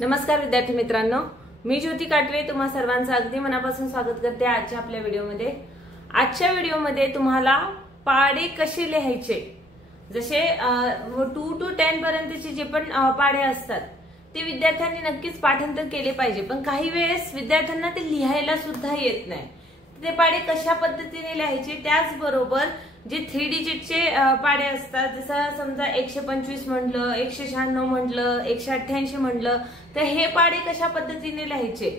नमस्कार विद्यार्थी मित्रांनो, मी ज्योती काटवे तुम्हा सर्वांचं अगदी मनापासून स्वागत करते आजच्या आपल्या व्हिडिओमध्ये। आजच्या व्हिडिओमध्ये तुम्हाला पाढे कसे लिहायचे, जसे 2 to 10 पर्यंतचे जे पण पाढे असतात ते विद्यार्थ्यांनी नक्कीच पाठांतर केले पाहिजे। पण काही वेळेस विद्यार्थ्यांना ते लिहायला सुद्धा येत नाही। ते पाढे कशा पद्धतीने लिहायचे, त्याचबरोबर जे 3 डिजिटचे पाढे असतात, जसं समजा 125 म्हटलं, 196 म्हटलं, 188 म्हटलं, तर हे पाढे कशा पद्धतीने लिहायचे,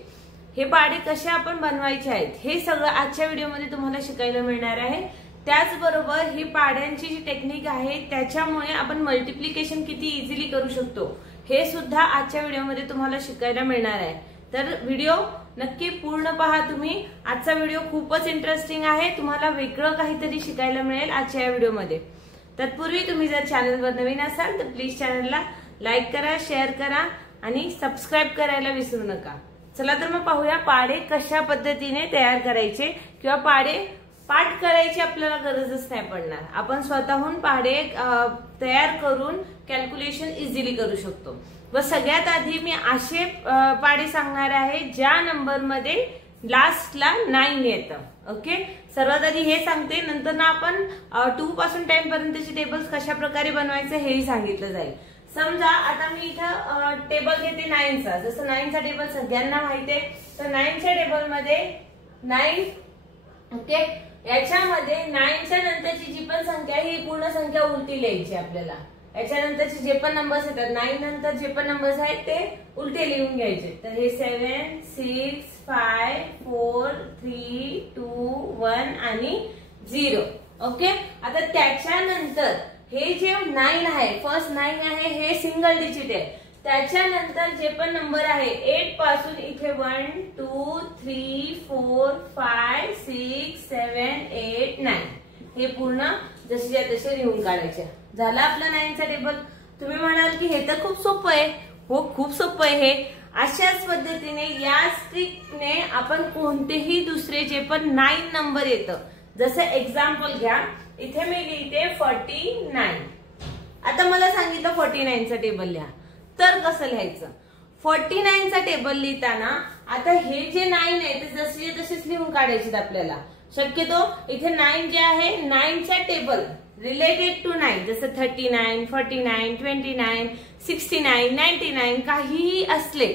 हे पाढे कसे आपण बनवायचे आहेत, हे सगळं आजच्या व्हिडिओमध्ये तुम्हाला शिकायला मिळणार आहे। त्याचबरोबर ही पाढ्यांची जी टेक्निक आहे त्याच्यामुळे आपण मल्टिप्लिकेशन किती इझिली करू शकतो हे सुद्धा आजच्या व्हिडिओमध्ये तुम्हाला शिकायला मिळणार आहे। तर व्हिडिओ नक्की पूर्ण पहा तुम्ही। आजचा व्हिडिओ खूपच इंटरेस्टिंग आहे, तुम्हाला वेगळं काहीतरी शिकायला मिळेल आजच्या या व्हिडिओमध्ये। तत्पूर्वी तुम्ही जर चॅनलवर नवीन असाल तर प्लीज चॅनलला लाईक करा, शेअर करा आणि सबस्क्राइब करायला विसरू नका। चला तर मग पाहूया पाढे कशा पद्धतीने तयार करायचे, किंवा पाढे पाठ करायची आपल्याला गरजच नाही पडणार। आपण स्वतःहून पाढे तयार करून कॅल्क्युलेशन इझिली करू शकतो। व सगळ्यात आधी मी असे पाढे सांगणार आहे ज्या नंबर मध्ये लास्टला 9 येतं। ओके, सर्वात आधी हे सांगते, नंतर ना आपण 2 पासून 10 पर्यंतचे टेबल्स कशा प्रकारे बनवायचे हेही सांगितलं जाईल। समजा आता मी इथं टेबल घेते 9चा, जसं 9चा टेबल सगळ्यांना माहिती आहे, तर 9च्या टेबलमध्ये 9, ओके, याच्यामध्ये 9च्या नंतरची जी पण संख्या ही पूर्ण संख्या उलटी लिहायची आपल्याला। याच्यानंतरचे जे पण नंबर्स येतात, 9 नंतर जे पण नंबर्स आहेत ते उलटे लिहून घ्यायचे। तर हे 7, 6, 5, 4, 3, 2, 1 आणि 0। ओके, आता त्याच्यानंतर हे जे 9 आहे, फर्स्ट 9 आहे, हे सिंगल डिजिट आहे। त्याच्यानंतर जे पण नंबर आहे 8 पासून इथे 1, 2, 3, 4, 5, 6, 7, 8, 9 हे पूर्ण जसे तसे लिहून काढायचे। झाला आपला 9चा टेबल। तुम्ही म्हणाल की हे तर खूप सोपं आहे। हो, खूप सोपं आहे हे। अशाच पद्धतीने या ट्रिकने आपण कोणतेही दुसरे जे पण 9 नंबर येतं, जसं एक्झाम्पल घ्या, इथे मी लिहिते 49। आता मला सांगितलं 49चा टेबल लिहा, तर कसं लिहायचं? 49चा टेबल लिहिताना आता हे जे 9 आहे ते जसे तसेच लिहून काढायचे आपल्याला। शक्यतो इथे 9 जे आहे, 9च्या टेबल रिलेटेड टू 9, जसं 39, 49, 29, 69, 99 काहीही असले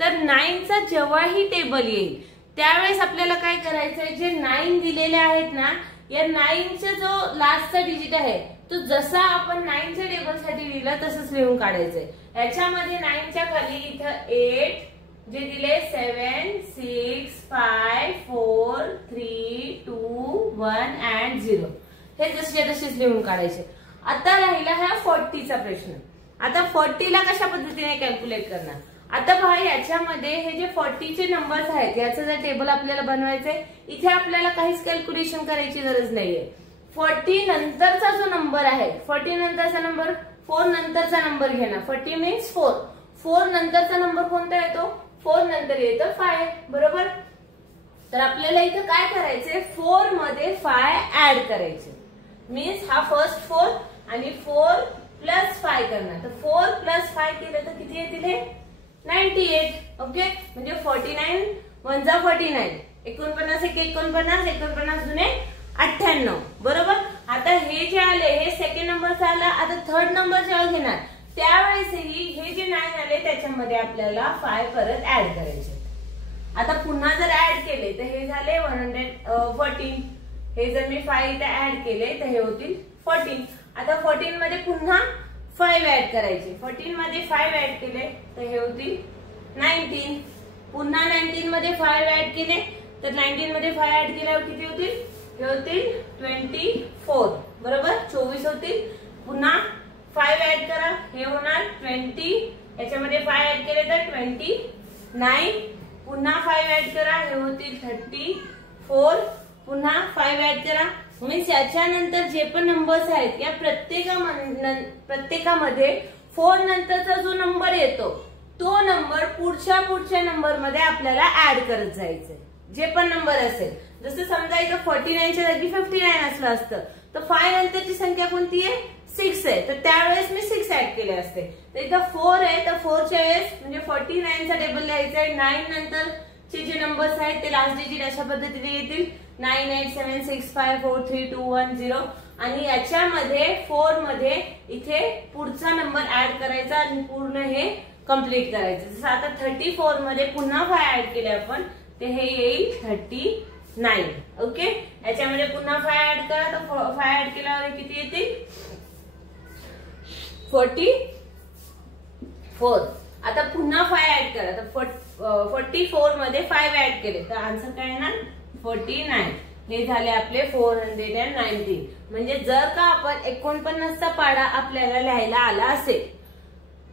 तर 9चा जेव्हाही टेबल येईल त्यावेळेस आपल्याला काय करायचंय, जे 9 दिलेले आहेत ना, या 9चा जो लास्टचा डिजिट आहे तो जसा आपण 9च्या टेबलसाठी लिहिला तसंच लिहून काढायचंय। याच्यामध्ये 9च्या खाली इथं 8 जे दिले, 7, 6, 5, 4, 3, 2, 1 and 0 हे जसे तसेच लिहून काढायचे। आता राहिला हा 40चा प्रश्न। आता 40ला कशा पद्धतीने कॅल्क्युलेट करणार? आता पहा, याच्यामध्ये हे जे 40चे नंबर्स आहेत याचं जर टेबल आपल्याला बनवायचंय, इथे आपल्याला काहीच कॅल्क्युलेशन करायची गरज नाहीये। 40 नंतरचा जो नंबर आहे, 40 नंतरचा नंबर 4 नंतरचा नंबर घेणार। 40 मीन्स 4, 4 नंतरचा नंबर कोणता येतो? 4 नंतर येतं 5, बरोबर? तर आपल्याला इथं काय करायचंय, 4 मध्ये 5 ऍड करायचे। मीन्स हा फर्स्ट 4 आणि 4 प्लस 5 करणार। तर 4 प्लस 5 केलं तर किती येतील? हे 98। ओके, म्हणजे 49 1 49, 49 1 49, 49 दुने 98, बरोबर? आता हे जे आले हे सेकंड नंबरचं आलं। आता थर्ड नंबर जेव्हा घेणार त्यावेळेसही हे जे 9 आले त्याच्यामध्ये आपल्याला 5 परत ऍड करायचे। आता पुन्हा जर ऍड केले तर हे झाले 114, हे जर मी 5 इथे ऍड केले तर हे होतील 14। आता 14 मध्ये पुन्हा 5 ऍड करायचे। 14 मध्ये 5 ऍड केले तर हे होतील 19। पुन्हा 19 मध्ये 5 ऍड केले तर 19 मध्ये 5 ऍड केल्यावर किती होतील? हे होतील 24, बरोबर? 24 होतील। पुन्हा 5 ऍड करा, हे होणार 20, याच्यामध्ये 5 ऍड केले तर 29, पुन्हा 5 ऍड करा, हे होतील 34, पुन्हा 5 ऍड करा। मीन्स याच्यानंतर जे पण नंबर्स आहेत या प्रत्येकामध्ये 4 नंतरचा जो नंबर येतो तो नंबर पुढच्या नंबर मध्ये आपल्याला ऍड करत जायचंय, जे पण नंबर असेल। जसं समजा इथं 49च्या जागी 59 असलं असतं तर 5 नंतरची संख्या कोणती आहे? 6 आहे तर त्यावेळेस मी 6 ऍड केले असते. तर इथं 4 आहे तर 4च्या वेळेस म्हणजे 49 चा टेबल लिहायचा आहे. 9 नंतरचे जे नंबर्स आहेत ते लास्ट डिजिट अशा पद्धतीने येतील 9 8 7 6 5 4 3 2 1 0 आणि याच्यामध्ये 4 मध्ये इथे पुढचा नंबर ऍड करायचा आणि पूर्ण हे कंप्लीट करायचं. जसं आता 34 मध्ये पुन्हा 5 ऍड केले आपण ते हे येईल 39. ओके याच्यामध्ये पुन्हा 5 ऍड करा तर 5 ऍड केल्यावर किती येतील 44. आता पुन्हा 5 ऍड करा तर 44 मध्ये 5 ऍड केले तर आन्सर काय येणार 49. हे झाले आपले 419. म्हणजे जर का आपण 49चा पाढा आपल्याला लिहायला आला असेल,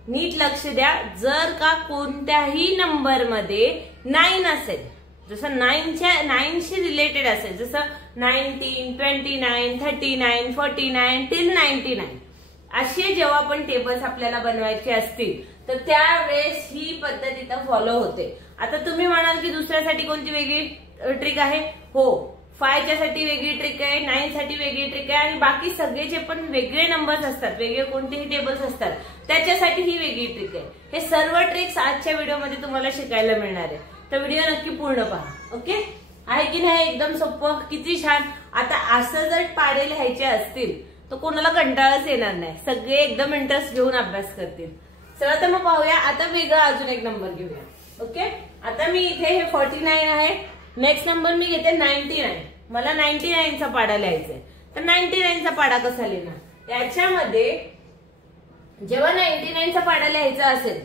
नीट लक्ष द्या, जर का कोणत्याही नंबर मध्ये 9 असेल, जसं 9शी रिलेटेड असेल, जसं 19 29 39 49 टिल 99 असे जेव्हा पण टेबल्स आपल्याला बनवायचे असतील तर त्यावेळेस ही पद्धत इथं फॉलो होते. आता तुम्ही म्हणाल की दुसऱ्यासाठी कोणती वेगळी ट्रिक आहे? हो, 5 साठी वेगळी ट्रिक आहे, 9 साठी वेगळी ट्रिक आहे आणि बाकी सगळे जे पण वेगळे नंबर्स असतात, वेगळे कोणतेही टेबल्स असतात त्याच्यासाठी ही वेगळी ट्रिक आहे. हे सर्व ट्रिक्स आजच्या व्हिडिओमध्ये तुम्हाला शिकायला मिळणार आहे. तर व्हिडिओ नक्की पूर्ण पहा. ओके आहे की नाही? एकदम सोपं, किती छान. आता असं जर पाढे लिहायचे असतील तर कोणाला कंटाळाच येणार नाही, सगळे एकदम इंटरेस्ट घेऊन अभ्यास करतील. चला तर मग पाहूया आता वेगळा अजून एक नंबर घेऊया. ओके आता मी इथे हे 49 आहे, नेक्स्ट नंबर मी घेते 99. मला 99चा पाढा लिहायचा आहे तर 99चा पाढा कसा लिहिणार? याच्यामध्ये जेव्हा 99चा पाढा लिहायचा असेल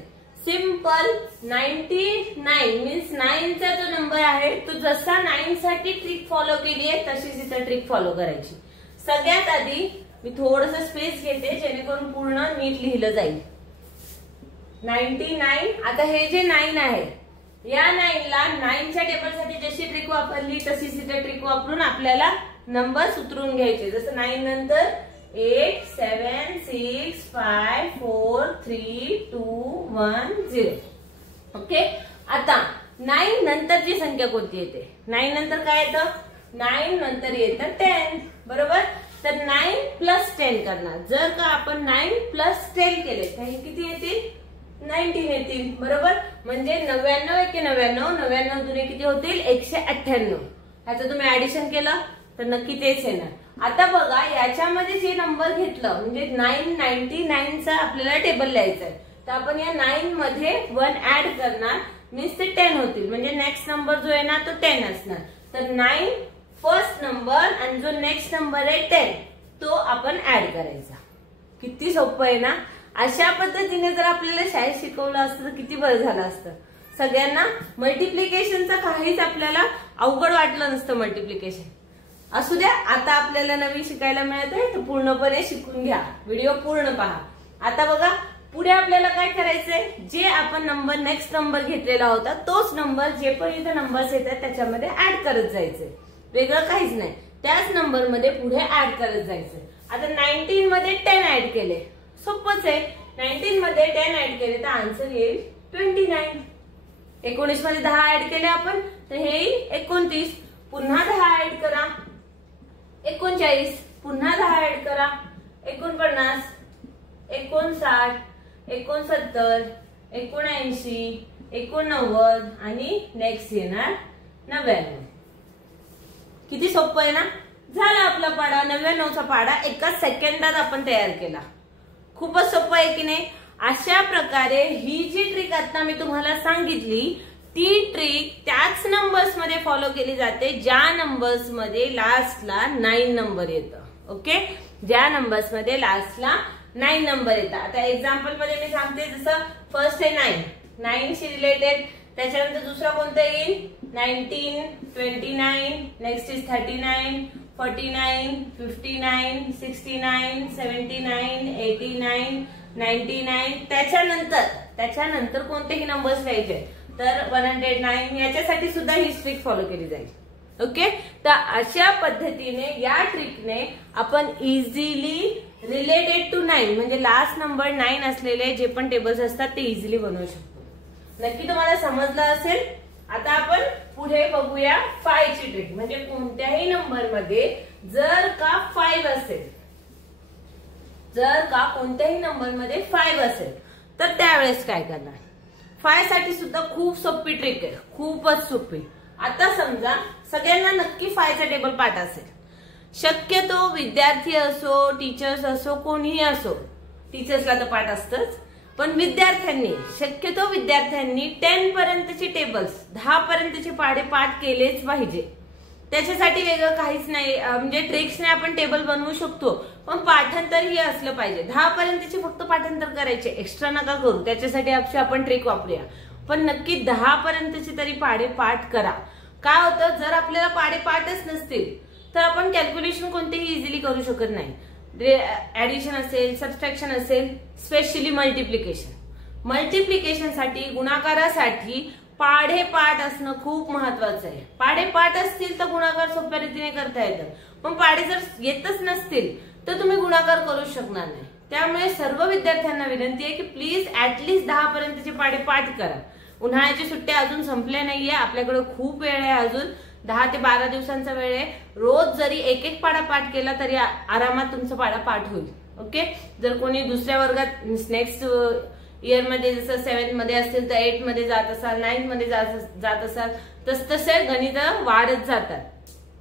सिंपल 99 मीन्स 9चा जो नंबर आहे तो जसा 9 साठी ट्रिक फॉलो केली आहे तशीच इथं ट्रिक फॉलो करायची. सगळ्यात आधी मी थोडस स्पेस घेते जेणेकरून पूर्ण नीट लिहिलं जाईल. 99. आता हे जे 9 आहे या 9ला 9च्या टेबलसाठी जशी ट्रिक वापरली तशीच इथे ट्रिक वापरून आपल्याला नंबर उतरून घ्यायचे. जसं 9 नंतर 8 7 6 5 4 3 2 1 0. ओके आता 9 नंतरची संख्या कोणती येते? 9 नंतर काय येतं? 9 नंतर येतं 10 बरोबर. तर 9 प्लस 10 करणार. जर का आपण 9 प्लस 10 केले तर हे किती येतील? 19 येतील बरोबर. म्हणजे 99 एके 99 99 दुने किती होतील? 198. ह्याचं तुम्ही ऍडिशन केलं तर नक्की तेच येणार. आता बघा याच्यामध्ये जे नंबर घेतलं म्हणजे 999चा आपल्याला टेबल लिहायचं आहे तर आपण या 9 मध्ये 1 ऍड करणार मीन्स ते 10 होतील. म्हणजे नेक्स्ट नंबर जो आहे ना तो 10 असणार. तर 9 फर्स्ट नंबर आणि जो नेक्स्ट नंबर आहे 10 तो आपण ऍड करायचा. किती सोपं आहे ना. अशा पद्धतीने जर आपल्याला शाळेत शिकवलं असतं तर किती बरं झालं असतं. सगळ्यांना मल्टिप्लिकेशनचं काहीच आपल्याला अवघड वाटलं नसतं. मल्टिप्लिकेशन असू द्या, आता आपल्याला नवीन शिकायला मिळत आहे तर पूर्णपणे शिकून घ्या, व्हिडिओ पूर्ण पहा. आता बघा पुढे आपल्याला काय करायचंय, जे आपण नंबर नेक्स्ट नंबर घेतलेला होता तोच नंबर जे पण इथे नंबर्स येतात त्याच्यामध्ये ऍड करत जायचंय. वेगळं काहीच नाही, त्याच नंबर मध्ये पुढे ऍड करत जायचंय. आता 19 मध्ये 10 ऍड केले, सोपंच आहे. 19 मध्ये 10 ऍड केले तर आन्सर येईल 29. 19 मध्ये 10 ऍड केले आपण तर हे येईल 29. पुन्हा 10 ऍड करा 39. पुन्हा 10 ऍड करा 49 59 69 79 89 आणि नेक्स्ट येणार 99. किती सोपं आहे ना. झाला आपला पाढा. 99चा पाढा एका सेकंदात आपण तयार केला. खूपच सोपं आहे की नाही. अशा प्रकारे ही जी ट्रिक आता मी तुम्हाला सांगितली ती ट्रिक त्याच नंबर्स मध्ये फॉलो केली जाते ज्या नंबर्स मध्ये लास्टला 9 नंबर येतं. ओके ज्या नंबर्स मध्ये लास्टला 9 नंबर येतात. आता एक्झाम्पल मध्ये मी सांगते, जसं फर्स्ट आहे 9 शी रिलेटेड, त्याच्यानंतर दुसरा कोणता येईल 19 29, नेक्स्ट इज 39 49 59 69 79 89 99. त्याच्यानंतर कोणतेही नंबर्स लिहायचे तर 109. याच्यासाठी सुद्धा ही ट्रिक फॉलो केली जाईल. ओके तर अशा पद्धतीने या ट्रिकने आपण इझिली रिलेटेड टू 9 म्हणजे लास्ट नंबर 9 असलेले जे पण टेबल्स असतात ते इझिली बनवू शकतो. नक्की तुम्हाला समजलं असेल. आता आपण पुढे बघूया 5 ची ट्रिक. म्हणजे कोणत्याही नंबर मध्ये जर का 5 असेल जर का कोणत्याही नंबर मध्ये 5 असेल तर त्यावेळेस काय करणार? 5 साठी सुद्धा खूप सोपी ट्रिक आहे, खूपच सोपी. आता समजा सगळ्यांना नक्की 5 चा टेबल पाठ असेल. शक्यतो विद्यार्थी असो, टीचर्स असो, कोणीही असो, टीचर्सला तर पाठ असतंच, पण विद्यार्थ्यांनी शक्यतो 10 पर्यंतचे टेबल्स, 10 पर्यंतचे पाढे पाठ केलेच पाहिजे. त्याच्यासाठी वेगळं काहीच नाही, म्हणजे ट्रिक्सने आपण टेबल बनवू शकतो, पण पाठांतर ही असलं पाहिजे. 10 पर्यंतचे फक्त पाठांतर करायचे, एक्स्ट्रा नका करू. त्याच्यासाठी आपण ट्रिक वापरूया, पण नक्की 10 पर्यंतचे तरी पाढे पाठ करा. काय होतं, जर आपल्याला पाढे पाठच नसतील तर आपण कॅल्क्युलेशन कोणतेही इझिली करू शकत नाही. ऍडिशन असेल, सबट्रॅक्शन असेल, स्पेशली मल्टिप्लिकेशन साठी, गुणाकारासाठी पाढे पाठ असणं खूप महत्वाचं आहे. पाढे पाठ असतील तर गुणाकार सोप्या रीतीने करता येतं, पण पाढे जर येतच नसतील तर तुम्ही गुणाकार करू शकणार नाही. त्यामुळे सर्व विद्यार्थ्यांना विनंती आहे की प्लीज ऍटलीस्ट 10 पर्यंतचे पाढे पाठ करा. उन्हाळ्याची सुट्ट्या अजून संपल्या नाहीये, आपल्याकडे खूप वेळ आहे, अजून 10 ते 12 दिवसांचा वेळ आहे. रोज जरी एक पाढा पाठ केला तरी आरामात तुमचा पाढा पाठ होईल. ओके. जर कोणी दुसऱ्या वर्गात नेक्स्ट इयर मध्ये जसं 7th मध्ये असतील तर 8th मध्ये जात असाल, 9th मध्ये जात असाल, तसतसे गणित वाढत जातात,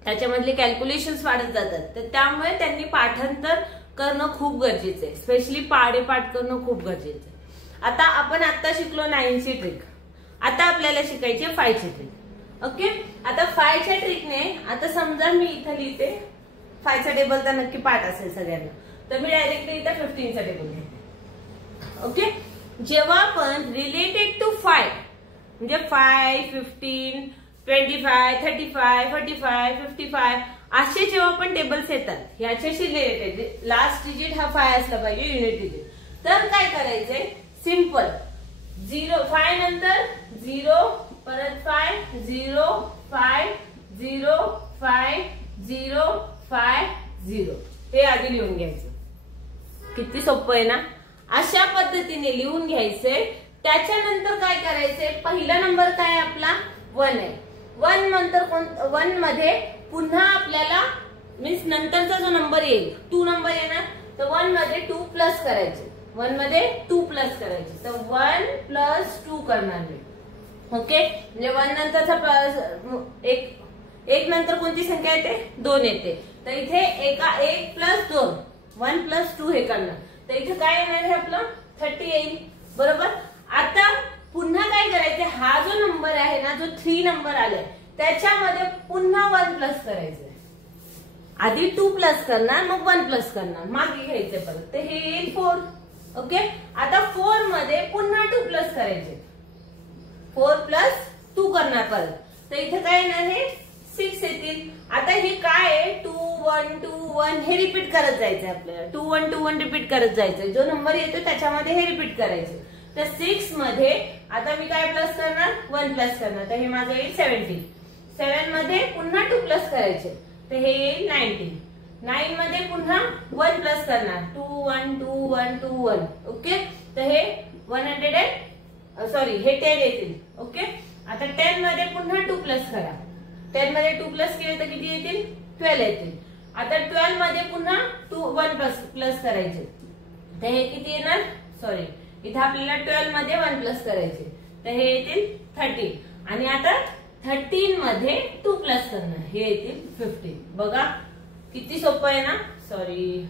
त्याच्यामधले कॅल्क्युलेशन्स वाढत जातात. तर त्यामुळे त्यांनी पाठांतर करणं खूप गरजेचं आहे, स्पेशली पाढे पाठ करणं खूप गरजेचं आहे. आता आपण शिकलो 9 ची ट्रिक, आता आपल्याला शिकायची 5 ची ट्रिक. ओके. आता 5 च्या ट्रिकने, आता समजा मी इथं लिहिते 5 चा टेबल, तर नक्की पाठ असेल सगळ्यांना, तर मी डायरेक्टली इथं 15 चा टेबल घेते. ओके. जेव्हा आपण रिलेटेड टू 5 म्हणजे 5, 15, 25, 35, 45, 55 असे जेव्हा आपण टेबल्स येतात याच्याशी रिलेटेड, लास्ट डिजिट हा 5 असला पाहिजे, युनिट डिजिट, तर काय करायचंय, सिंपल 5 नंतर 0, परत 5, 0, 5, 0, 5, 0, 5, 0 हे आधी लिहून घ्यायचं. किती सोपं आहे ना. अशा पद्धतीने लिहून घ्यायचंय. त्याच्यानंतर काय करायचंय, पहिला नंबर काय आपला 1 आहे. 1 नंतर 1 मध्ये पुन्हा आपल्याला मीन्स नंतरचा जो नंबर येईल 2 नंबर येणार, तर 1 मध्ये 2 प्लस करायचे, 1 मध्ये 2 प्लस करायचे, तर 1 + 2 करणार मी. ओके. म्हणजे 1 नंतरचा एक नंतर कोणती संख्या येते, 2 येते, तर इथे 1 + 2, 1 + 2 हे करणार, तर इथे काय येणार आहे आपलं 30 येईल. बरोबर. आता पुन्हा काय करायचं, हा जो नंबर आहे ना, जो 3 नंबर आलाय त्याच्यामध्ये पुन्हा 1 प्लस करायचंय. आधी 2 प्लस करणार, मग 1 प्लस करणार, मागे घ्यायचंय परत, तर हे येईल 4. ओके. आता 4 मध्ये पुन्हा 2 प्लस करायचे, 4 + 2 करणार परत, तर इथे काय येणार आहे 6 येतील. आता हे काय आहे 2 1 2 1 हे रिपीट करत जायचंय आपल्याला, 2 1 2 1 रिपीट करत जायचंय, जो नंबर येतो त्याच्यामध्ये हे रिपीट करायचे. तर 6 मध्ये आता मी काय प्लस करणार, 1 प्लस करणार, तर हे माझं येईल 17. 7 मध्ये पुन्हा 2 प्लस करायचे, तर हे येईल 19. 9 मध्ये पुन्हा 1 प्लस करणार, 2 1 2 1 2 1. ओके. तर हे 10 येतील. ओके. आता 10 मध्ये पुन्हा 2 प्लस करा, 10 मध्ये 2 प्लस केले तर किती येतील, 12 येतील. आता 12 मध्ये पुन्हा 1 प्लस करायचे, तर हे किती येणार, सॉरी इथे आपल्याला 12 मध्ये 1 प्लस करायचे, तर हे येतील 13. आणि आता 13 मध्ये 2 प्लस करणार, हे येतील 15. बघा किती सोपं आहे ना. सॉरी,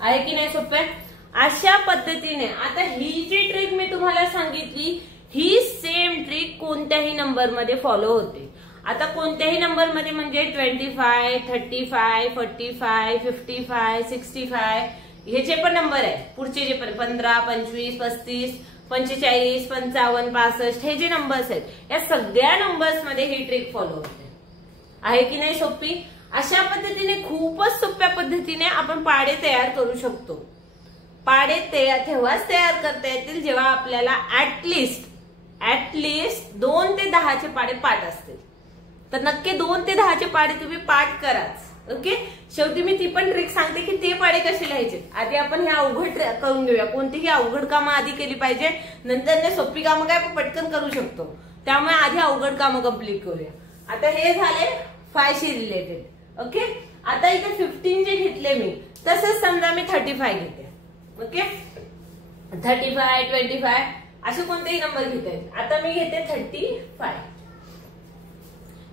आहे की नाही सोपं. अशा पद्धतीने आता ही जी ट्रिक मी तुम्हाला सांगितली, ही सेम ट्रिक कोणत्याही नंबर मध्ये फॉलो होते. आता कोणत्याही नंबर मध्ये म्हणजे 25, 35, 45, 55, 65 हे जे पण नंबर आहे, पुढचे जे पण 15, 25, 35, 45, 55, 65 हे जे नंबर्स आहेत, या सगळ्या नंबर्स मध्ये ही ट्रिक फॉलो होते. आहे की नाही सोपी. अशा पद्धतीने खूपच सोप्या पद्धतीने आपण पाढे तयार करू शकतो. पाढे तेव्हाच तयार करता येतील जेव्हा आपल्याला ऍटलिस्ट 2 ते 10 चे पाढे पाठ असतील. तर नक्की 2 ते 10 चे पाढे तुम्ही पाठ कराच. ओके. शेवटी मी ती पण ट्रिक सांगते की ते पाढे कसे लिहायचे. आधी आपण हे अवघड करून घेऊया. कोणतीही अवघड कामं आधी केली पाहिजे, नंतर सोपी कामं काय पटकन करू शकतो. त्यामुळे आधी अवघड कामं कंप्लीट करूया. आता हे झाले 5 शी रिलेटेड. ओके. आता इथे 15 जे घेतले मी तसंच समजा मी 35 घेते. ओके 35 25 असे कोणतेही नंबर घेते. आता मी घेते 35.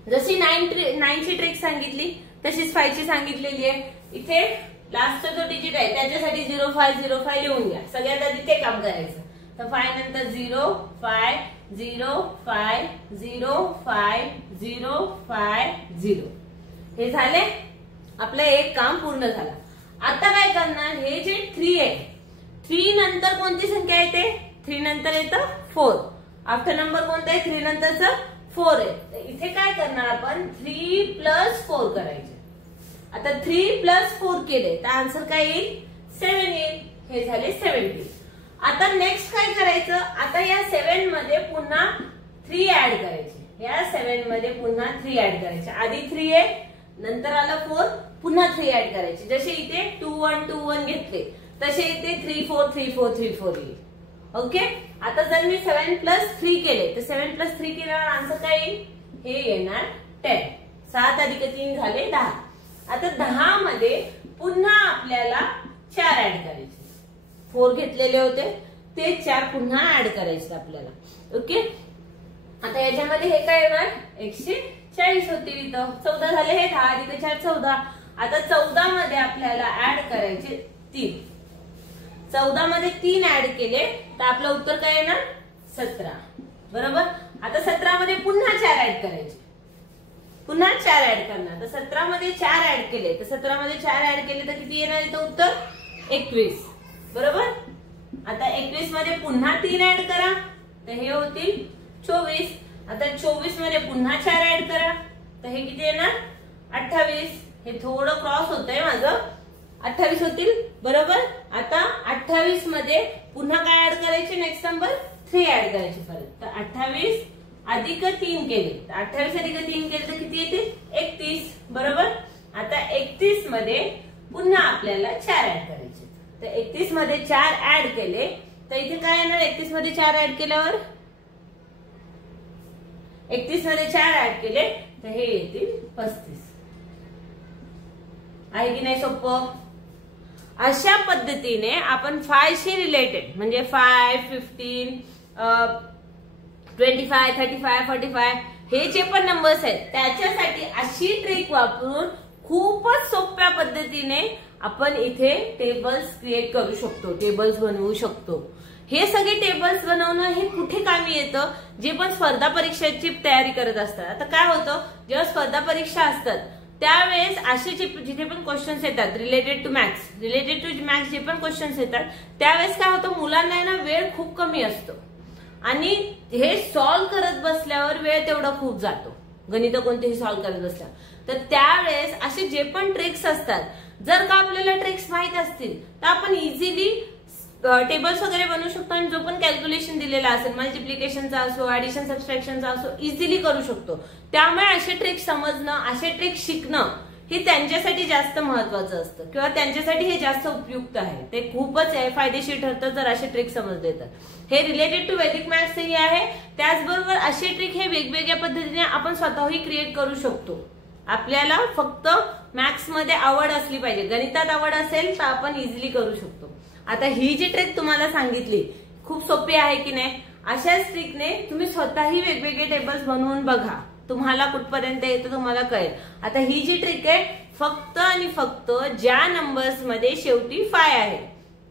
जशी 9 ची ट्रिक सांगितली तशीच 5 ची सांगितलेली आहे. इथे लास्टचा जो डिजिट आहे त्याच्यासाठी 0505 लिहून घ्या. सगळ्यात आधी ते काम करायचं. तर 5 नंतर 0 5 0 5 0 5 0 5 0 हे झाले. आपलं एक काम पूर्ण झालं. आता काय करणार, हे जे 3 आहे 3 नंतर कोणती संख्या येते, 3 नंतर येतं 4. आफ्टर नंबर कोणता आहे, 3 नंतरचं 4 आहे. तर इथे काय करणार आपण 3 + 4 करायचे. आता 3 + 4 केले तर आन्सर काय येईल 7 येईल. हे झाले 70. आता नेक्स्ट काय करायचं, आता या 7 मध्ये पुन्हा 3 ऍड करायचे. या 7 मध्ये पुन्हा 3 ऍड करायचे. आधी 3 आहे नंतर आलं 4 पुन्हा 3 ऍड करायचे. जसे इथे 2 1 2 1 घेतले तसे इथे 3 4 3 4 3 4 येईल. ओके आता जर मी 7 + 3 केले तर 7 + 3 केल्यावर आन्सर काय येईल, हे येणार 10. 7 + 3 झाले 10. आता 10 मध्ये पुन्हा आपल्याला 4 ऍड करायचे. 4 घेतलेले होते ते 4 पुन्हा ऍड करायचे आपल्याला. ओके आता याच्यामध्ये हे काय येणार 140 होतील. इथं 14 झाले. हे 10 + 4 14. आता 14 मध्ये आपल्याला ऍड करायचे 3. 14 मध्ये 3 ऍड केले तर आपलं उत्तर काय येणार 17. बरोबर. आता 17 मध्ये पुन्हा 4 ऍड करायचे. पुन्हा 4 ऍड करणार. तर 17 मध्ये 4 ऍड केले तर 17 मध्ये 4 ऍड केले तर किती येणार इथं उत्तर 21. बरोबर. आता 21 मध्ये पुन्हा 3 ऍड करा तर हे होतील 24. आता 24 मध्ये पुन्हा 4 ऍड करा तर हे किती येणार 28. हे थोडं क्रॉस होतंय माझं. 28 होतील. बरोबर. आता 28 मध्ये पुन्हा काय ऍड करायचे, नेक्स्ट नंबर 3 ऍड करायचे परत. तर 28 अधिक 3 केले तर 28 अधिक 3 केले तर किती येतील 31. बरोबर. आता 31 मध्ये पुन्हा आपल्याला 4 ऍड करायचे. तर 31 मध्ये 4 ऍड केले तर इथे काय येणार, 31 मध्ये 4 ऍड केल्यावर 31 मध्ये 4 ऍड केले तर हे येतील 35. आहे की नाही सोपं. अशा पद्धतीने आपण 5 शी रिलेटेड म्हणजे 5 15 25 35 45 हे जे पण नंबर्स आहेत त्याच्यासाठी अशी ट्रिक वापरून खूपच सोप्या पद्धतीने आपण इथे टेबल्स क्रिएट करू शकतो, टेबल्स बनवू शकतो. हे सगळे टेबल्स बनवणं हे कुठे कामी येतं, जे पण स्पर्धा परीक्षेची तयारी करत असतात. आता काय होतं, जेव्हा स्पर्धा परीक्षा असतात त्यावेळेस असे जिथे पण क्वेश्चन्स येतात रिलेटेड टू मॅथ्स जे पण क्वेश्चन्स येतात त्यावेळेस काय होतं, मुलांना ना वेळ खूप कमी असतो आणि हे सॉल्व्ह करत बसल्यावर वेळ तेवढा खूप जातो. गणित कोणतेही सॉल्व्ह करत बसल्यावर तर त्यावेळेस असे जे पण ट्रिक्स असतात, जर का आपल्याला ट्रिक्स माहित असतील तर आपण इझिली टेबल्स वगैरे बनवू शकतो आणि जो पण कॅल्क्युलेशन दिलेला असेल मल्टिप्लिकेशनचा असो ऍडिशन सबट्रॅक्शनचा असो इझिली करू शकतो. त्यामुळे असे ट्रिक्स समजणं, असे ट्रिक्स शिकणं हे त्यांच्यासाठी जास्त महत्वाचं असतं किंवा त्यांच्यासाठी हे जास्त उपयुक्त आहे. ते खूपच फायदेशीर ठरतं जर असे ट्रिक समजले तर. हे रिलेटेड टू वैदिक मॅथ्स ही आहे. त्याचबरोबर असे ट्रिक हे वेगवेगळ्या पद्धतीने आपण स्वतःही क्रिएट करू शकतो. आपल्याला फक्त मॅथ्स मध्ये आवड असली पाहिजे. गणितात आवड असेल तर आपण इझिली करू शकतो. आता ही जी ट्रिक तुम्हाला सांगितली खूप सोपी आहे की नाही. अशाच ट्रिकने तुम्ही स्वतःही वेगवेगळे टेबल्स बनवून बघा, तुम्हाला कुठपर्यंत येतं तुम्हाला कळेल. आता ही जी ट्रिक आहे फक्त आणि फक्त ज्या नंबर्स मध्ये शेवटी 5 आहे,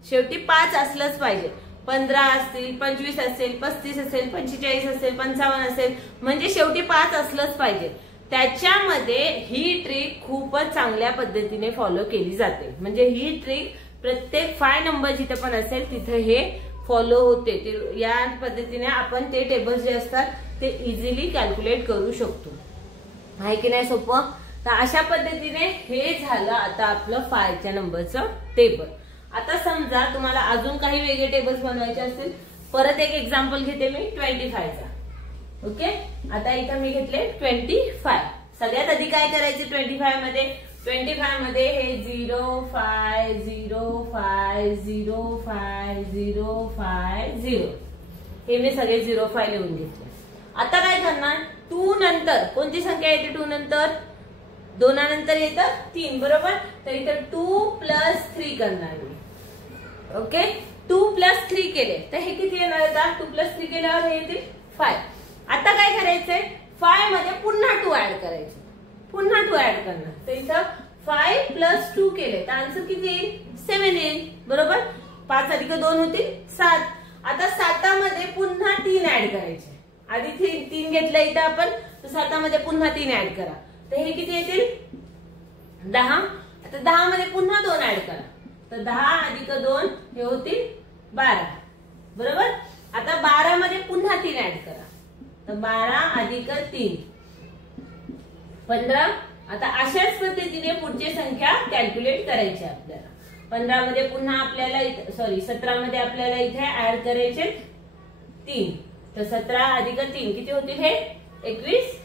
शेवटी 5 असलंच पाहिजे. 15 असतील, 25 असेल, 35 असेल, 45 असेल, 55 असेल, म्हणजे शेवटी 5 असलंच पाहिजे. त्याच्यामध्ये ही ट्रिक खूपच चांगल्या पद्धतीने फॉलो केली जाते. म्हणजे ही ट्रिक प्रत्येक 5 नंबर जिथे पण असेल तिथे हे फॉलो होते. या पद्धतीने आपण ते टेबल्स जे असतात ते इझिली कॅल्क्युलेट करू शकतो. आहे की नाही सोपं. तर अशा पद्धतीने हे झालं आता आपलं 5च्या नंबरचं टेबल. आता समजा तुम्हाला अजून काही वेगळे टेबल्स बनवायचे असतील, परत एक एक्झाम्पल घेते मी 25चा. ओके आता इथं मी घेतले 25. सगळ्यात आधी काय करायचे 25 मध्ये हे 0 5 0 5 0 5 0 5 0 हे मी सगळे 0 5 लिहून घेतले. आता काय करणार, 2 नंतर कोणती संख्या येते 2 नंतर दोनानंतर येतं 3 बरोबर. तर इथं 2 + 3 करणार मी. ओके 2 + 3 केले तर हे किती येणार आता 2 + 3 केल्यावर हे येतील 5. आता काय करायचंय 5 मध्ये पुन्हा 2 ऍड करायचे. पुन्हा 2 ऍड करणार. तर इथं 5 + 2 केले तर आन्सर किती येईल 7 येईल बरोबर. 5 + 2 होतील 7. आता 7 मध्ये पुन्हा 3 ऍड करायचे. आधी 3 घेतलं इथं आपण तर 7 मध्ये पुन्हा 3 ऍड करा. तर हे किती येतील 10. आता 10 मध्ये पुन्हा 2 ऍड करा. तर 10 + 2 हे होतील 12 बरोबर. आता 12 मध्ये पुन्हा 3 ऍड करा. तर 12 + 3 15. आता अशाच पद्धतीने पुढची संख्या कॅल्क्युलेट करायची आपल्याला. 15 मध्ये पुन्हा आपल्याला 17 मध्ये आपल्याला इथे ऍड करायचे 3. तर 17 + 3 किती होतील हे 21.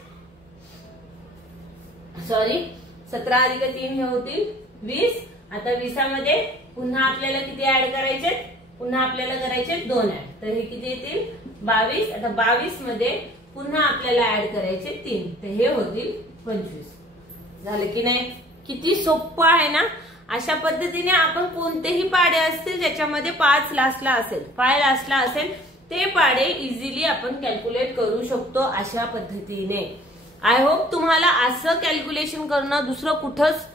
17 + 3 हे होतील 20. आता 20 मध्ये पुन्हा आपल्याला किती ऍड करायचे पुन्हा आपल्याला करायचे 2 ऍड. तर हे किती येतील 22. आता 22 मध्ये पुन्हा आपल्याला ऍड करायचे 3. तर हे होतील 25. झालं की नाही. किती सोपं आहे ना. अशा पद्धतीने आपण कोणतेही पाडे असतील ज्याच्यामध्ये 5 लास्टला असेल 5 लास्टला असेल ते पाडे इझिली आपण कॅल्क्युलेट करू शकतो अशा पद्धतीने. आय होप तुम्हाला असं कॅल्क्युलेशन करणं दुसरं कुठंच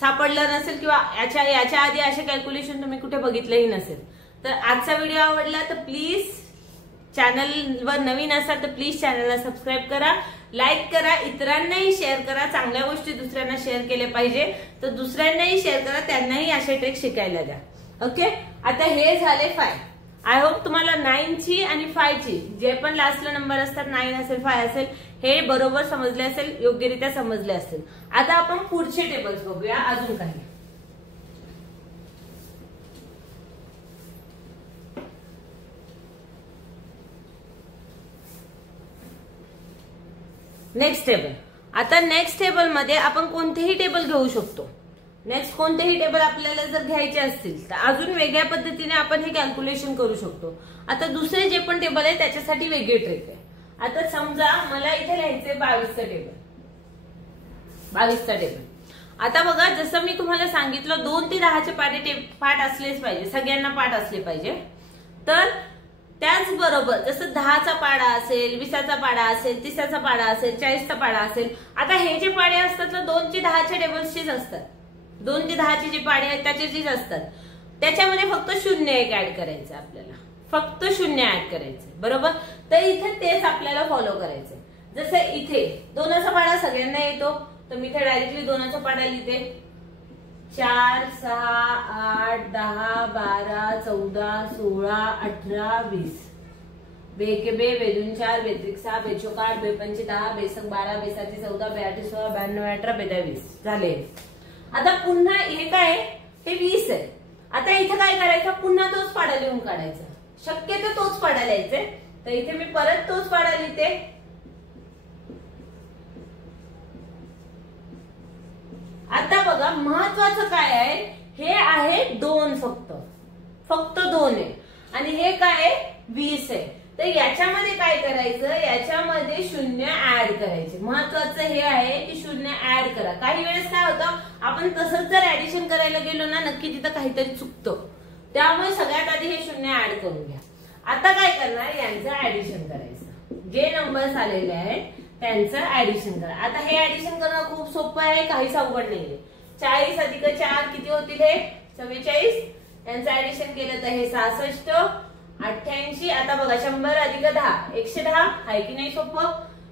सापडलं नसेल किंवा याच्या आधी असे कॅल्क्युलेशन तुम्ही कुठे बघितलंही नसेल. तर आजचा व्हिडिओ आवडला तर प्लीज चॅनलवर नवीन असाल तर प्लीज चॅनलला सबस्क्राईब करा, लाईक करा, इतरांनाही शेअर करा. चांगल्या गोष्टी दुसऱ्यांना शेअर केल्या पाहिजे तर दुसऱ्यांनाही शेअर करा, त्यांनाही असे ट्रिक शिकायला द्या. ओके आता हे झाले 5. आय होप तुम्हाला 9 ची आणि 5 ची जे पण लास्टला नंबर असतात 9 असेल 5 असेल हे बरोबर समजले असेल, योग्यरित्या समजले असेल. आता आपण पुढचे टेबल्स बघूया अजून काही. Next table. आता नेक्स्ट टेबल मध्ये आपण कोणतेही टेबल घेऊ शकतो. नेक्स्ट कोणतेही टेबल आपल्याला जर घ्यायचे असतील तर अजून वेगळ्या पद्धतीने आपण हे कॅल्क्युलेशन करू शकतो. आता दुसरे जे पण टेबल आहे त्याच्यासाठी वेगळी ट्रिक आहे. आता समजा मला इथे लिहायचे 22चं टेबल. 22चा टेबल. आता बघा जसं मी तुम्हाला सांगितलं 2 ते 10चे पाठ असलेच पाहिजे, सगळ्यांना पाठ असले पाहिजे. तर त्याचबरोबर जसं 10चा पाडा असेल, 20चा पाडा असेल, 30चा पाडा असेल, 40चा पाडा असेल. आता हे जे पाडे असतात ना 2 ते 10च्या टेबल्सचेच असतात. 2 ते 10चे जे पाडे आहेत त्याचेच असतात. त्याच्यामध्ये फक्त 0 एक ऍड करायचं आपल्याला. फक्त 0 ऍड करायचं बरोबर. तर इथे तेच आपल्याला फॉलो करायचं. जसं इथे 2चा पाडा सगळ्यांना येतो तर मी इथे डायरेक्टली 2चा पाडा लिहिते. 4 6 8 10 12 14 16 18 20. बेके बे बेदून 4 बेत्रिक 6 बेचोक 8 बेपंचे 10 बेसक 12 बेसाचे 14 बेआठे 16 92 18 बेदा 20 झाले. आता पुन्हा हे काय हे 20 आहे. आता इथे काय करायचं पुन्हा तोच पाडा लिहून काढायचा. शक्यतो तोच पाडा लिहायचे. तर इथे मी परत तोच पाडा लिहिते. आता बघा महत्वाचं काय आहे हे आहे 2 फक्त 2 आहे आणि हे काय आहे 20 आहे. तर याच्यामध्ये काय करायचं याच्यामध्ये 0 ऍड करायचे. महत्वाचं हे आहे की 0 ऍड करा. काही वेळेस काय होतं आपण तसंच जर ऍडिशन करायला गेलो ना नक्की तिथं काहीतरी चुकतं. त्यामुळे सगळ्यात आधी हे 0 ऍड करून घ्या. आता काय करणार यांचं ऍडिशन करायचं. जे नंबर्स आलेले आहेत त्यांचं ऍडिशन करा. आता हे ऍडिशन करणं खूप सोपं आहे, काहीच अवघड नाहीये. 40 अधिक 4 किती होतील हे 44. यांचं ऍडिशन केलं तर हे 66 88. आता बघा 100 अधिक 10 110 आहे की नाही सोपं.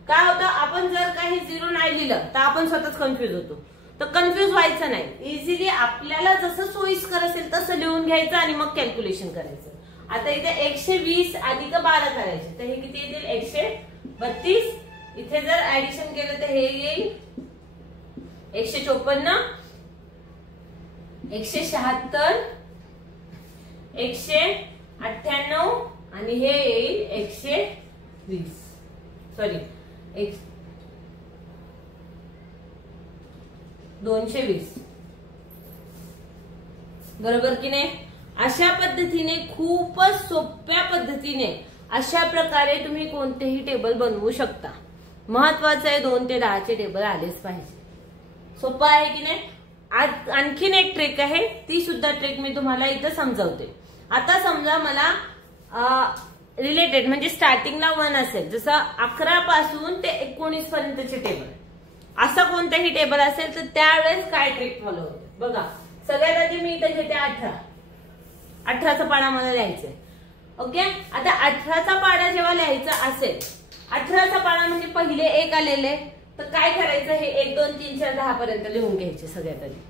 काय होतं आपण जर काही 0 नाही लिहिलं तर आपण स्वतःच कन्फ्युज होतो. तर कन्फ्युज व्हायचं नाही. इझिली आपल्याला जसं सोयीस्कर असेल तसं लिहून घ्यायचं आणि मग कॅल्क्युलेशन करायचं. आता इथे 120 अधिक 12 करायचे तर हे किती येतील 132. इथे जर ऍडिशन केलं तर हे येईल 154 176 198 आणि हे येईल 120. सॉरी 220 बरोबर की नाही. अशा पद्धतीने खूपच सोप्या पद्धतीने अशा प्रकारे तुम्ही कोणतेही टेबल बनवू शकता. महत्वाचं आहे 2 ते 10चे टेबल आलेच पाहिजे. सोपं आहे की नाही? आज आणखीन एक ट्रिक आहे, ती सुद्धा ट्रिक मी तुम्हाला इथं समजावते. आता समजा मला रिलेटेड म्हणजे स्टार्टिंगला 1 असेल, जसं 11 पासून ते 19 पर्यंतचे टेबल, असा कोणताही टेबल असेल तर त्यावेळेस काय ट्रिक फॉलो होते बघा. सगळ्यात आधी मी इथं घेते 18चा पाडा मला लिहायचंय. ओके, आता 18चा पाडा जेव्हा लिहायचा असेल, 18चा पाडा म्हणजे पहिले 1 आलेले, तर काय करायचं, हे 1 2 3 4 10 पर्यंत लिहून घ्यायचे सगळ्यात आधी.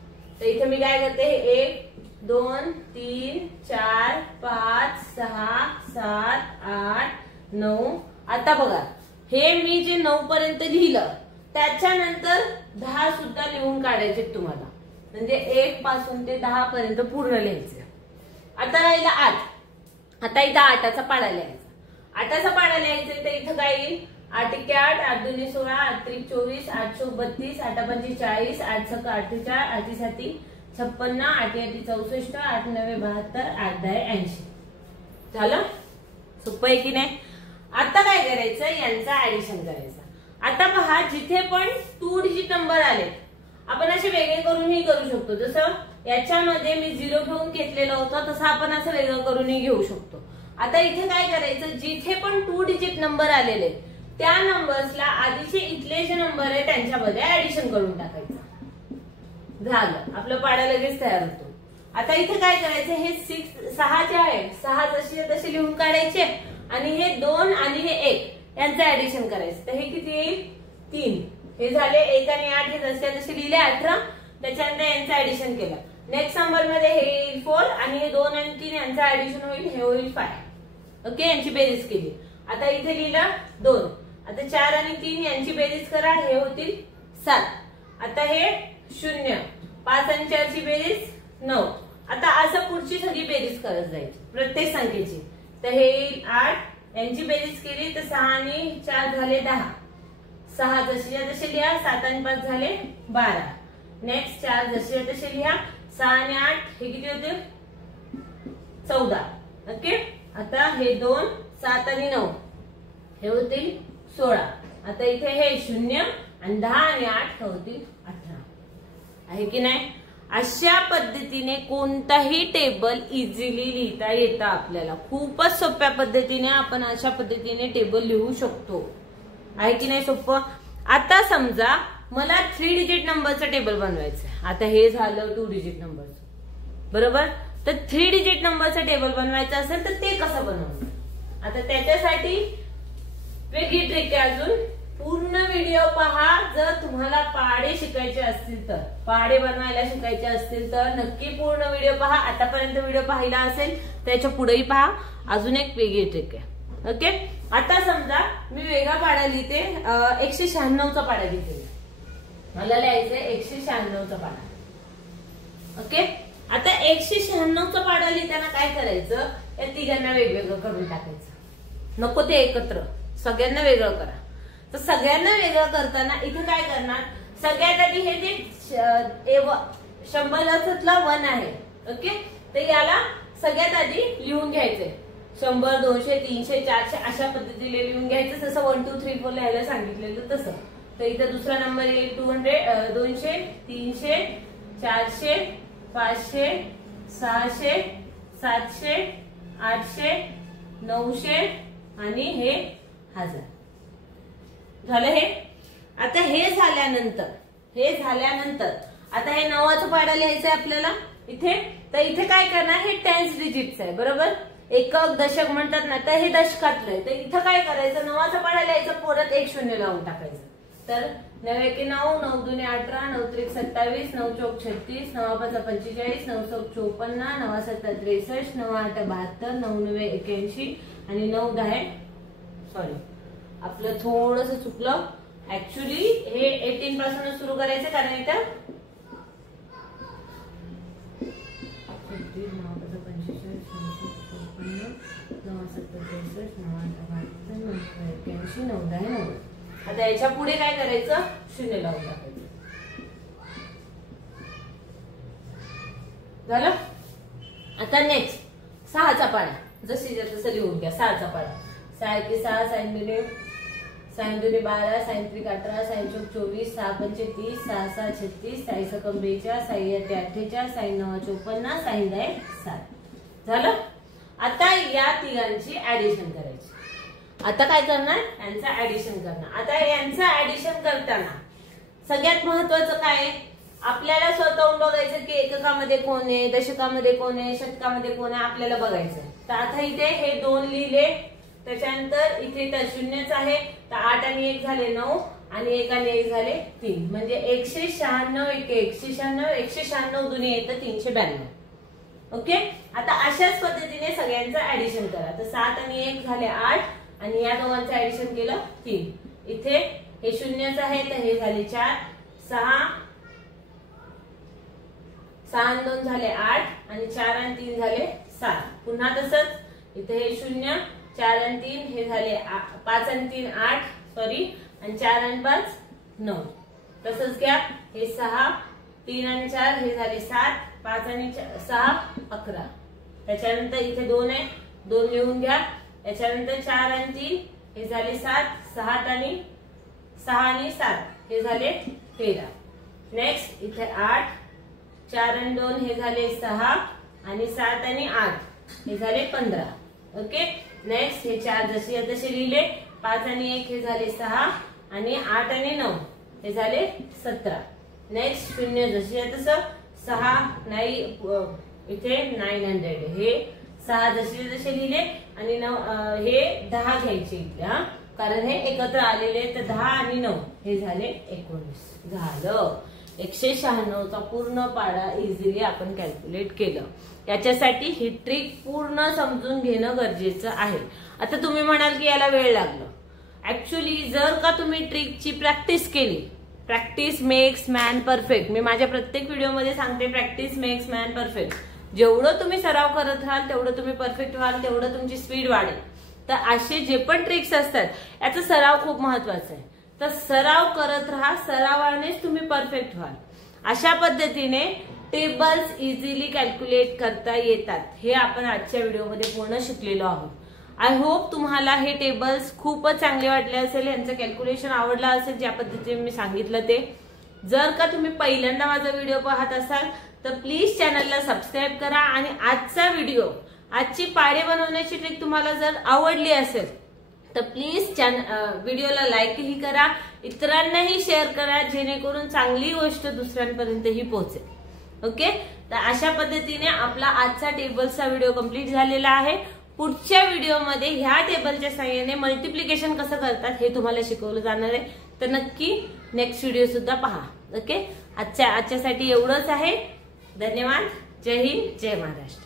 तर इथे मी काय करते, 1 2 3 4 5 6 7 8 9. आता बघा, हे मी जे 9 पर्यंत लिहिलं त्याच्यानंतर 10 सुद्धा लिहून काढायचे तुम्हाला, म्हणजे 1 पासून ते 10 पर्यंत पूर्ण लिहायचं. आता राहिला 8. आता इथं 8चा पाडा लिहायचा. 8चा पाडा लिहायचा तर इथं काय येईल, 8 × 8 8 × 2 16 8 × 3 24 8 × 4 32 8 × 5 40 8 × 6 48 8 × 7 56 8 × 8 64 8 × 9 72 8 × 10 80. झालं? सोपं आहे की नाही? आता काय करायचं, यांचा ऍडिशन करायचं. आता पहा, जिथे पण 2 डिजिट नंबर आले आपण असे वेगळे करूनही करू शकतो. जसं याच्यामध्ये मी 0 घेऊन घेतलेलं होतं, तसं आपण असं वेगळं करूनही घेऊ शकतो. आता इथे काय करायचं, जिथे पण 2 डिजिट नंबर आलेले त्या नंबर्सला आधीचे इथले जे नंबर आहे त्यांच्यामध्ये ऍडिशन करून टाकायचं. झालं, आपलं पाडा लगेच तयार होतो. आता इथे काय करायचं, हे 6 जे आहे 6 जसे तसे लिहून काढायचे आणि हे 2 आणि हे 1 यांचं ऍडिशन करायचं. तर हे किती येईल, 3. हे झाले 1 आणि 8, हे जसे तसे लिहिले 18. त्याच्यानंतर यांचं ऍडिशन केलं. नेक्स्ट नंबर मध्ये हे येईल 4 आणि हे 2 आणि 3 यांचं ऍडिशन होईल, हे होईल 5. ओके, यांची बेरीज केली. आता इथे लिहिलं 2. आता 4 आणि 3 यांची बेरीज करा, हे होतील 7. आता हे 0, 5 आणि 4 ची बेरीज 9. आता असं पुढची सगळी बेरीज करत जायची प्रत्येक संख्येची. तर हे येईल 8. यांची बेरीज केली तर 6 आणि 4 झाले 10. 6 जसे तसे लिहा, 7 आणि 5 झाले 12. नेक्स्ट 4 जसे तसे लिहा, 6 आणि 8 हे किती होते, 14. ओके, आता हे 2 7 आणि 9 हे होतील 16. आता इथे हे 0 आणि 10 आणि 8 हे होतील 18. आहे की नाही? अशा पद्धतीने कोणताही टेबल इझिली लिहिता येतं आपल्याला. खूपच सोप्या पद्धतीने आपण अशा पद्धतीने टेबल लिहू शकतो. आहे की नाही सोपं? आता समजा मला 3 डिजिट नंबरचं टेबल बनवायचं आहे. आता हे झालं 2 डिजिट नंबरचं, बरोबर? तर 3 डिजिट नंबरचं टेबल बनवायचं असेल तर ते कसं बनवणार? आता त्याच्यासाठी वेगळी ट्रिक आहे अजून. पूर्ण व्हिडिओ पहा. जर तुम्हाला पाढे शिकायचे असतील तर, पाढे बनवायला शिकायचे असतील तर नक्की पूर्ण व्हिडिओ पहा. आतापर्यंत व्हिडिओ पाहिला असेल त्याच्या पुढेही पहा. अजून एक वेगळी ट्रिक आहे. ओके, आता समजा मी वेगळा पाढा लिहिते, 196चा पाढा लिहिते. मला लिहायचंय 196चा पाढा. ओके, आता 196चा पाढा लिहिताना काय करायचं, या तिघांना वेगवेगळं करून टाकायचं. नको ते एकत्र, सगळ्यांना वेगळं करा. तर सगळ्यांना वेगळं करताना इथे काय करणार, सगळ्यात आधी हे जे 100 1 आहे. ओके, तर याला सगळ्यात आधी लिहून घ्यायचंय. 100 200 300 400 अशा पद्धतीने लिहून घ्यायचं, जसं 1 2 3 4 लिहायला सांगितलेलं तसं. तर इथं दुसरा नंबर येईल 200 200 300 400 500 600 700 800 900 आणि हे 1000. झालं हे. आता हे झाल्यानंतर आता हे 9चा पाढा लिहायचा आहे आपल्याला इथे. तर इथे काय करणार, हे 10 डिजिट्स आहे, बरोबर? एकक दशक म्हणतात ना, तर हे दशकातलं आहे. तर इथं काय करायचं, 9चा पाढा लिहायचा, परत 1 0 लावून टाकायचं. तर 9 1 9 9 2 18 9 3 27 9 4 36 9 5 45 9 6 54 9 7 63 9 8 72 9 9 81 आणि 9 10. सॉरी, आपलं थोडंसं चुकलं. ऍक्च्युली हे 18 पासूनच सुरू करायचं, कारण इथं 9 आता याच्या पुढे काय करायचं, 0 लावून टाकायचं. झालं. आता नेक्स्ट 6चा पाढा, जसे तसं लिहून घ्या. 6चा पाढा, 6 1 6 6 2 sign 2 12, sign 3 18, sign 4 24, 6 5 30, 6 6 36, 6 6 42, 6 8 48, sign 9 54, sign 10 7 झालं। आता या तिघांची ऍडिशन करायची। आता काय करणार, यांचं ऍडिशन करणार। आता यांचं ऍडिशन करताना सगळ्यात महत्वाचं काय, आपल्याला स्वतःहून बघायचं की एककामध्ये कोण आहे, दशकामध्ये कोण आहे, शतकामध्ये कोण आहे, आपल्याला बघायचं। तर आता इथे हे 2 लिहिले, त्याच्यानंतर इथे तर शून्यच आहे, तर 8 आणि 1 झाले 9 आणि 1 आणि 1 झाले 3, म्हणजे 196 196 196 दुनी येतं 392। ओके, आता अशाच पद्धतीने सगळ्यांचं ऍडिशन करा। तर 7 आणि 1 झाले 8 आणि या दोघांचं ऍडिशन केलं 3। इथे हे शून्यच आहे, तर हे झाले 4 6 6 आणि 2 झाले 8 आणि 4 आणि 3 झाले 7। पुन्हा तसंच इथे हे 0 4 आणि 3 हे झाले 5 आणि 3 8 सॉरी, आणि 4 आणि 5 9। तसंच घ्या हे 6 3 आणि 4 हे झाले 7 5 आणि 6 11। त्याच्यानंतर इथे 2 आहे, 2 लिहून घ्या। याच्यानंतर 4 आणि 3 हे झाले 7 6 आणि 7 हे झाले 13। नेक्स्ट इथे 8 4 आणि 2 हे झाले 6 आणि 7 आणि 8 हे झाले 15। ओके, नेक्स्ट हे 4 जसे तसे लिहिले, 5 आणि 1 हे झाले 6 आणि 8 आणि 9 हे झाले 17। नेक्स्ट 0 जसे तसं 6 नाही, इथे 900 हे 6 जसे जसे लिहिले आणि 9 हे 10 घ्यायचे इथे, कारण हे एकत्र आलेले, तर 10 आणि 9 हे झाले 19 झालं। 196 चा पूर्ण पाडा इझिली आपण कॅल्क्युलेट केलं। याच्यासाठी ही ट्रिक पूर्ण समजून घेणं गरजेचं आहे। आता तुम्ही म्हणाल की याला वेळ लागला। ऍक्च्युली जर का तुम्ही ट्रिकची प्रॅक्टिस केली, प्रॅक्टिस मेक्स मॅन परफेक्ट, मी माझ्या प्रत्येक व्हिडिओमध्ये सांगते प्रॅक्टिस मेक्स मॅन परफेक्ट। जेवढं तुम्ही सराव करत राहाल तेवढं तुम्ही परफेक्ट व्हाल, तेवढं तुमची स्पीड वाढेल। तर असे जे पण ट्रिक्स असतात याचा सराव खूप महत्वाचा आहे। तर सराव करत राहा, सरावानेच तुम्ही परफेक्ट व्हाल। अशा पद्धतीने टेबल्स इझिली कॅल्क्युलेट करता येतात, हे आपण आजच्या व्हिडिओमध्ये पूर्ण शिकलेलो आहोत। आय होप तुम्हाला हे टेबल्स खूपच चांगले वाटले असेल, यांचं कॅल्क्युलेशन आवडलं असेल ज्या पद्धतीने मी सांगितलं ते। जर का तुम्ही पहिल्यांदा माझा व्हिडिओ पाहत असाल तर प्लीज चॅनलला सबस्क्राईब करा आणि आजचा व्हिडिओ, आजची पाढे बनवण्याची ट्रिक तुम्हाला जर आवडली असेल तर प्लीज व्हिडिओला लाईकही करा, इतरांनाही शेअर करा, जेणेकरून चांगली गोष्ट दुसऱ्यांपर्यंतही पोहोचेल। ओके, तर अशा पद्धतीने आपला आजचा टेबलचा व्हिडिओ कंप्लीट झालेला आहे। पुढच्या व्हिडिओमध्ये ह्या टेबलच्या साहाय्याने मल्टिप्लिकेशन कसं करतात हे तुम्हाला शिकवलं जाणार आहे, तर नक्की नेक्स्ट व्हिडिओ सुद्धा पहा। ओके, आजच्यासाठी एवढंच आहे। धन्यवाद, जय हिंद, जय महाराष्ट्र।